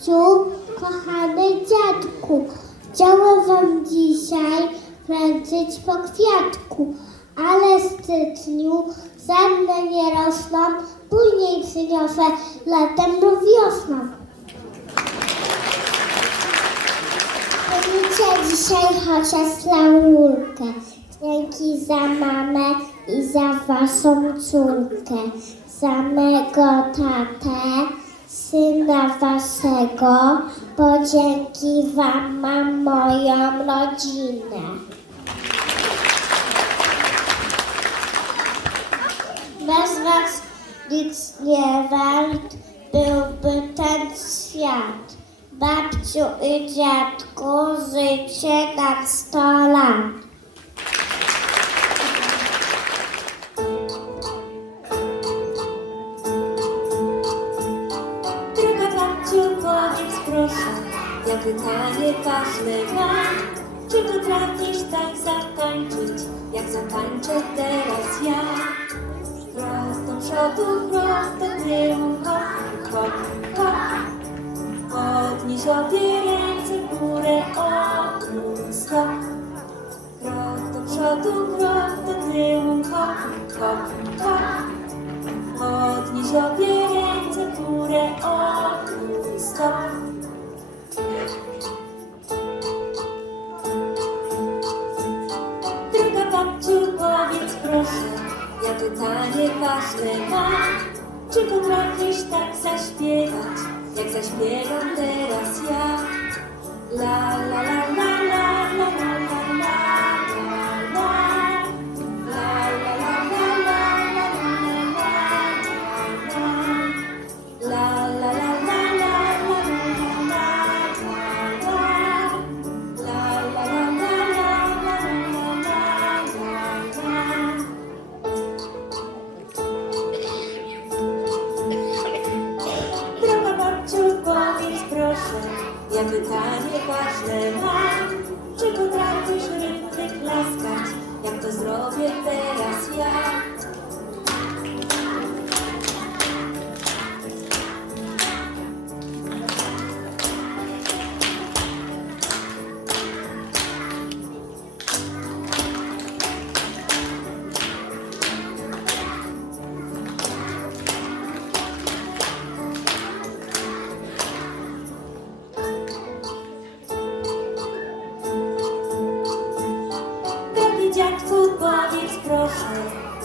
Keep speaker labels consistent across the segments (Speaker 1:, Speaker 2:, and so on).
Speaker 1: babciu, kochany dziadku. Chciałem wam dzisiaj wręczyć po kwiatku, ale w styczniu zęby nie rosną, później przyniosę latem lub wiosną. Będziecie dzisiaj chociaż laurkę. Dzięki za mamę i za waszą córkę, za mego tatę, syna waszego, bo dzięki wam mam moją rodzinę. Bez was nic nie wart byłby ten świat. Babciu i dziadku, życie na sto lat.
Speaker 2: Pytanie ważne mam. Czy potrafisz tak zatańczyć, jak zatańczę teraz ja? Krok do przodu, krok do tyłu, hop, hop, hop. Podnieś obie ręce w górę, obróć stop. Krok do przodu, krok do tyłu, hop, hop, hop. Podnieś obie tak zaśpiewać, jak zaśpiewam teraz ja? La la la la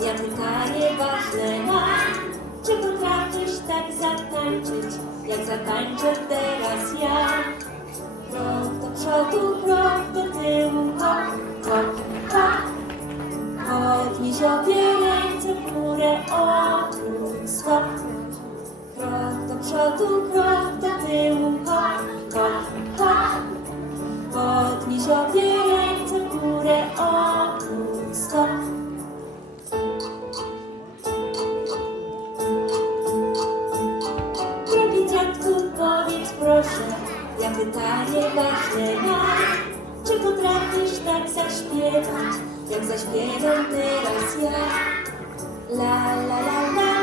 Speaker 2: ja pytanie ważne mam. Czy potrafisz tak zatańczyć, jak zatańczę teraz ja? Krok do przodu, krok do tyłu, hop, hop, hop. Podnieś obie ręce w górę, obróć stop. Krok do przodu, krok proszę, ja pytanie ważne mam. Czy potrafisz tak zaśpiewać, jak zaśpiewam teraz ja? La la la la la la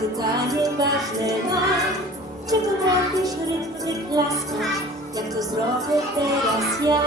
Speaker 2: pytanie ważne mam. Czy potrafisz rytmy klaskać, jak to zrobię teraz ja?